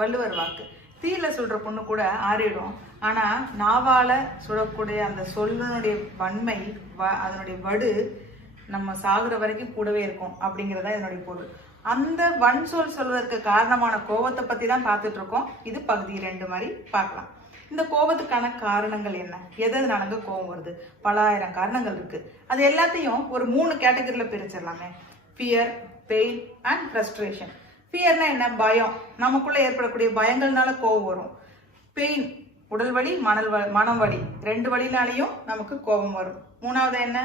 வள்ளுவர் வாக்கு. தீயில சுடுற பொண்ணு கூட ஆறிடும், ஆனா நாவால சுடக்கூடிய அந்த சொல்லுடைய வன்மை, அதனுடைய வடு நம்ம சாகுற வரைக்கும் கூடவே இருக்கும் அப்படிங்கிறதா இதனுடைய பொருள். அந்த வன் சொல் சொல்வதற்கு காரணமான கோபத்தை பத்தி தான் பார்த்துட்டு இருக்கோம். இது பகுதி 2 மாதிரி பார்க்கலாம். இந்த கோபத்துக்கான காரணங்கள் என்ன, எதனால கோபம் வருது? பல ஆயிரம் காரணங்கள் இருக்கு. அது எல்லாத்தையும் ஒரு 3 கேட்டகரியில பிரிச்சிடலாமே. Fear, pain and frustration. ஃபியர்னா என்ன? பயம். நமக்குள்ள ஏற்படக்கூடிய பயங்கள்னால கோபம் வரும். பெயின், உடல் வலி, மனம் வலி, 2 வழினாலையும் நமக்கு கோபம் வரும். 3வது என்ன?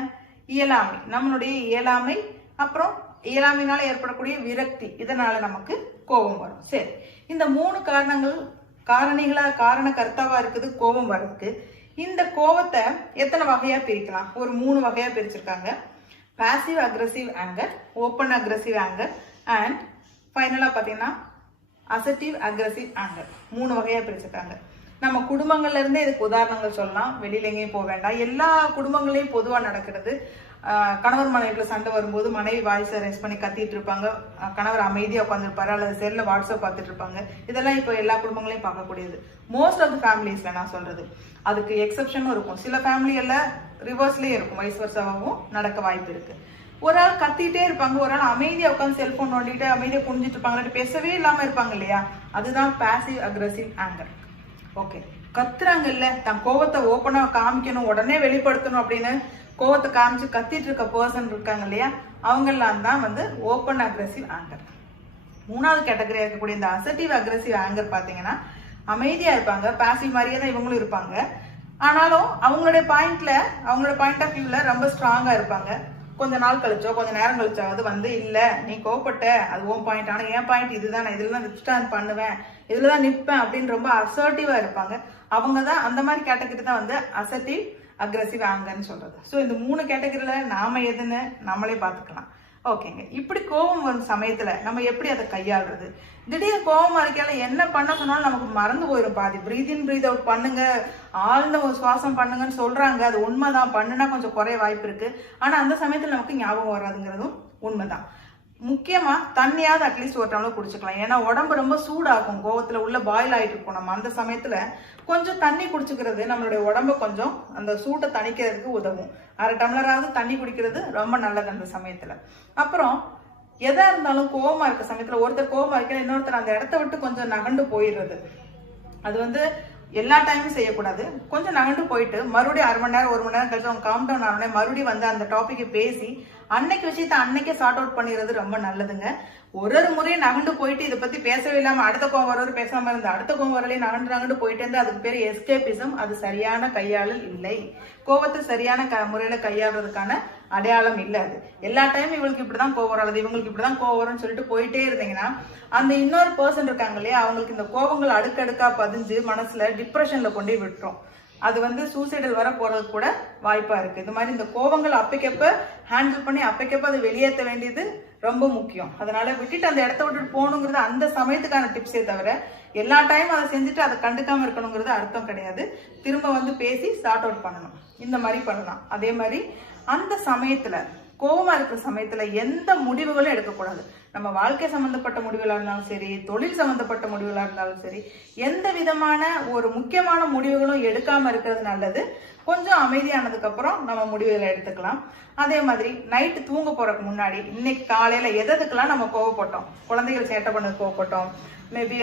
இயலாமை. நம்மளுடைய இயலாமை, அப்புறம் இயலாமையினால ஏற்படக்கூடிய விரக்தி, இதனால நமக்கு கோபம் வரும். சரி, இந்த 3 காரண கர்த்தாவா இருக்குது கோபம் வர்றதுக்கு. இந்த கோபத்தை எத்தனை வகையா பிரிக்கலாம்? ஒரு 3 வகையா பிரிச்சிருக்காங்க. Passive aggressive anger, open aggressive anger and ஃபைனலா பாத்தீங்கன்னா அசர்ட்டிவ் அக்ரெசிவ் ஆங்கர். 3 வகையா பிரிச்சிருக்காங்க. நம்ம குடும்பங்கள்ல இருந்தே இதுக்கு உதாரணங்கள் சொல்லலாம். வெளியில எங்கேயும் போக வேண்டாம். எல்லா குடும்பங்களையும் பொதுவா நடக்கிறது. கணவர் மனைவிக்குள்ள சண்டை வரும்போது மனைவி வாய்ஸ் ரைஸ் பண்ணி கத்திட்டு இருப்பாங்க, கணவர் அமைதியா உட்காந்துருப்பாரு, அல்லது செல்ல வாட்ஸ்அப் பார்த்துட்டு இருப்பாங்க. இதெல்லாம் இப்போ எல்லா குடும்பங்களையும் பார்க்கக்கூடியது. மோஸ்ட் ஆஃப் த ஃபேமிலிஸ்ல நான் சொல்றது. அதுக்கு எக்ஸப்ஷனும் இருக்கும். சில ஃபேமிலிகள்ல ரிவர்ஸ்லயே இருக்கும், வைஸ் வர்சாவும் நடக்க வாய்ப்பு இருக்கு. ஒரு ஆள் கத்திட்டே இருப்பாங்க, ஒரு ஆள் அமைதியா உட்காந்து செல்போன் நோண்டிட்டு அமைதியா புரிஞ்சிட்டு இருப்பாங்க, பேசவே இல்லாம இருப்பாங்க இல்லையா? அதுதான் பாசிவ் அக்ரெசிவ் ஆங்கர். ஓகே, கத்துறாங்க இல்ல, தன் கோபத்தை ஓப்பனா காமிக்கணும், உடனே வெளிப்படுத்தணும் அப்படின்னு கோபத்தை காமிச்சு கத்திட்டு இருக்க பர்சன் இருக்காங்க இல்லையா? அவங்கெல்லாம் தான் ஓப்பன் அக்ரெசிவ் ஆங்கர். 3வது கேட்டகரியா இருக்கக்கூடிய இந்த அசர்ட்டிவ் அக்ரெசிவ் ஆங்கர் பாத்தீங்கன்னா அமைதியா இருப்பாங்க, பாசிவ் மாதிரியே தான் இவங்களும் இருப்பாங்க. ஆனாலும் அவங்களுடைய பாயிண்ட் ஆஃப் வியூல ரொம்ப ஸ்ட்ராங்கா இருப்பாங்க. கொஞ்ச நாள் கழிச்சோ கொஞ்ச நேரம் கழிச்சாவது இல்ல நீ கோபப்பட்ட, அது உன் பாயிண்ட், ஆனா என் பாயிண்ட் இதுதான், நான் இதுலதான் வித்ஸ்டாண்ட் பண்ணுவேன், இதுலதான் நிற்பேன் அப்படின்னு ரொம்ப அசர்ட்டிவா இருப்பாங்க. அவங்க தான் அந்த மாதிரி கேட்டகரி தான் அசர்ட்டிவ் அக்ரெசிவ் ஆங்கர்னு சொல்றது. ஸோ இந்த 3 கேட்டகரியில நாம எதுன்னு நம்மளே பார்த்துக்கலாம். ஓகேங்க, இப்படி கோபம் வரும் சமயத்துல நம்ம எப்படி அதை கையாளுறது? திடீர்னு கோபம் இருக்கையால என்ன பண்ண சொன்னாலும் நமக்கு மறந்து போயிடும். பாதி பிரீத் இன் பிரீத் அவுட் பண்ணுங்க, ஆழ்ந்த ஒரு சுவாசம் பண்ணுங்கன்னு சொல்றாங்க. அது உண்மைதான், பண்ணுனா கொஞ்சம் குறைய வாய்ப்பு இருக்கு. ஆனா அந்த சமயத்துல நமக்கு ஞாபகம் வராதுங்கிறதும் உண்மைதான். முக்கியமா தண்ணியாவது அட்லீஸ்ட் ஒரு டம்ளர் குடிச்சுக்கலாம். ஏன்னா உடம்பு ரொம்ப சூடாகும், கோவத்துல உள்ள பாயில் ஆயிட்டு இருக்கும். நம்ம அந்த சமயத்துல கொஞ்சம் தண்ணி குடிச்சுக்கிறது நம்மளுடைய உடம்பு கொஞ்சம் அந்த சூட்டை தணிக்கிறதுக்கு உதவும். 1/2 டம்ளராவது தண்ணி குடிக்கிறது ரொம்ப நல்லது அந்த சமயத்துல. அப்புறம் எதா இருந்தாலும் கோவமா இருக்க சமயத்துல ஒருத்தர் கோவமா இருக்க இன்னொருத்தர் அந்த இடத்த விட்டு கொஞ்சம் நகண்டு போயிடுறது. அது எல்லா டைமும் செய்யக்கூடாது. கொஞ்சம் நகண்டு போயிட்டு மறுபடியும் 1/2 மணி நேரம் 1 மணி நேரம் கழிச்சு அவங்க காம் டவுன் ஆனோடனே மறுபடியும் அந்த டாபிக்கை பேசி அன்னைக்கு விஷயத்தை அன்னைக்கே சார்ட் அவுட் பண்ணிடுறது ரொம்ப நல்லதுங்க. ஒரு முறையும் நகண்டு போயிட்டு இதை பத்தி பேசவே இல்லாம அடுத்த கோவம் வர்றது பேசாம இருந்து அடுத்த கோவம் வரலையே நகண்டு போயிட்டு இருந்து அதுக்கு பேர் எஸ்கேபிசம். அது சரியான கையாளல் இல்லை. கோவத்தை சரியான முறையில கையாளுறதுக்கான அடையாளம் இல்லை. அது எல்லா டைமும் இவங்களுக்கு இப்படிதான் கோவம் வராது, இவங்களுக்கு இப்படிதான் கோவம் வரும்னு சொல்லிட்டு போயிட்டே இருந்தீங்கன்னா அந்த இன்னொரு பர்சன் இருக்காங்க இல்லையா, அவங்களுக்கு இந்த கோபங்கள் அடுக்கடுக்கா பதிஞ்சு மனசுல டிப்ரெஷன்ல கொண்டே விட்டுரும். அது சூசைடல் வர போறது கூட வாய்ப்பா இருக்கு. இது மாதிரி இந்த கோபங்கள் அப்பைக்கப்ப ஹேண்டில் பண்ணி அப்பைக்கப்ப அதை வெளியேற்ற வேண்டியது ரொம்ப முக்கியம். அதனால விட்டுட்டு அந்த இடத்த விட்டுட்டு போகணுங்கிறது அந்த சமயத்துக்கான டிப்ஸே தவிர எல்லா டைம் அதை செஞ்சுட்டு அதை கண்டுக்காம இருக்கணுங்கிறது அர்த்தம் கிடையாது. திரும்ப பேசி சார்ட் அவுட் பண்ணணும். இந்த மாதிரி பண்ணலாம். அதே மாதிரி அந்த சமயத்துல கோபமா இருக்கிற சமயத்துல எந்த முடிவுகளும் எடுக்கக்கூடாது. நம்ம வாழ்க்கை சம்பந்தப்பட்ட முடிவுகளா இருந்தாலும் சரி, தொழில் சம்பந்தப்பட்ட முடிவுகளா இருந்தாலும் சரி, எந்த விதமான ஒரு முக்கியமான முடிவுகளும் எடுக்காம இருக்கிறது நல்லது. கொஞ்சம் அமைதியானதுக்கு அப்புறம் நம்ம முடிவுகளை எடுத்துக்கலாம். அதே மாதிரி நைட்டு தூங்க போறதுக்கு முன்னாடி இன்னைக்கு காலையில எதுக்கெல்லாம் நம்ம கோவப்பட்டோம், குழந்தைகள் சேட்டை பண்ணது கோவப்பட்டோம், மேபி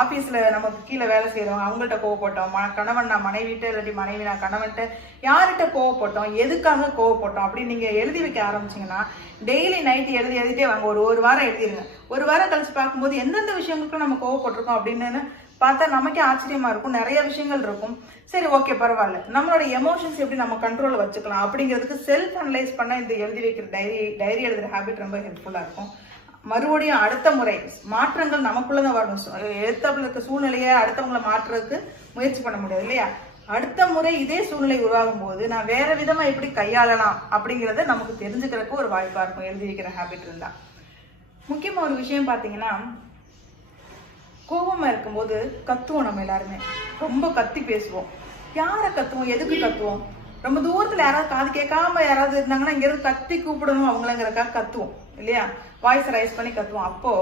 ஆபீஸ்ல நமக்கு கீழே வேலை செய்யறோம் அவங்கள்ட்ட கோவப்பட்டோம், கணவன் நான் மனைவிட்ட இல்லாட்டி மனைவி நான் கணவன்கிட்ட யார்கிட்ட கோவப்பட்டோம், எதுக்காக கோவப்பட்டோம் அப்படின்னு நீங்க எழுதி வைக்க ஆரம்பிச்சீங்கன்னா டெய்லி நைட்டு எழுதிட்டே வாங்க. ஒரு வாரம் எழுதிருங்க. ஒரு வாரம் கழிச்சு பார்க்கும்போது எந்தெந்த விஷயங்களுக்கும் நம்ம கோவப்பட்டிருக்கோம் அப்படின்னு பார்த்தா நமக்கே ஆச்சரியமா இருக்கும். நிறைய விஷயங்கள் இருக்கும். சரி, ஓகே, பரவாயில்ல, நம்மளோட எமோஷன்ஸ் எப்படி நம்ம கண்ட்ரோல் வச்சுக்கலாம் அப்படிங்கிறதுக்கு செல்ஃப் அனலைஸ் பண்ண இந்த எழுதி வைக்கிற டைரி எழுதுற ஹேபிட் ரொம்ப ஹெல்ப்ஃபுல்லா இருக்கும். மறுபடியும் அடுத்த முறை மாற்றங்கள் நமக்குள்ளதான் வரணும். எழுத்தாப்புல இருக்க சூழ்நிலையை அடுத்தவங்களை மாற்றுறதுக்கு முயற்சி பண்ண முடியாது இல்லையா? அடுத்த முறை இதே சூழ்நிலை உருவாகும் போது நான் வேற விதமா எப்படி கையாளலாம் அப்படிங்கறத நமக்கு தெரிஞ்சுக்கிறதுக்கு ஒரு வாய்ப்பா இருக்கும் எழுதி வைக்கிற ஹேபிட் இருந்தா. முக்கியமா ஒரு விஷயம் பாத்தீங்கன்னா, கோபமா இருக்கும்போது கத்துவோம். நம்ம எல்லாருமே ரொம்ப கத்தி பேசுவோம். யாரை கத்துவோம், எதுக்கு கத்துவோம்? ரொம்ப தூரத்துல யாராவது காது கேட்காம யாராவது இருந்தாங்கன்னா இங்க இருந்து கத்தி கூப்பிடணும் அவங்களங்கிறக்காக கத்துவோம். இல்லையா? வாய்ஸ் ரைஸ் பண்ணி கத்துவோம். அப்போ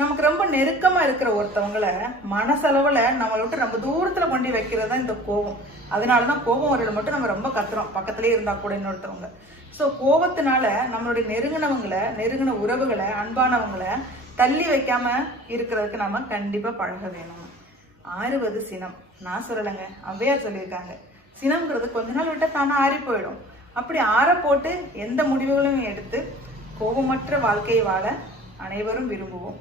நமக்கு ரொம்ப நெருக்கமா இருக்கிற ஒருத்தவங்களை மனசளவுல நம்மளை விட்டு ரொம்ப தூரத்துல கொண்டு வைக்கிறது தான் இந்த கோபம். அதனாலதான் கோபம் வரல மட்டும் நம்ம ரொம்ப கத்துறோம், பக்கத்திலே இருந்தா கூட இன்னொருத்தவங்க. ஸோ கோபத்தினால நம்மளுடைய நெருங்கின உறவுகளை, அன்பானவங்களை தள்ளி வைக்காம இருக்கிறதுக்கு நாம கண்டிப்பா பழக வேணும். 6வது சினம். நான் சொல்லலைங்க, ஔவையார் சொல்லியிருக்காங்க. சினம்ங்கிறது கொஞ்ச நாள் விட்டா தானே ஆறி போயிடும். அப்படி ஆற போட்டு எந்த முடிவுகளையும் எடுத்து கோபமற்ற வாழ்க்கையை வாழ அனைவரும் விரும்புவோம்.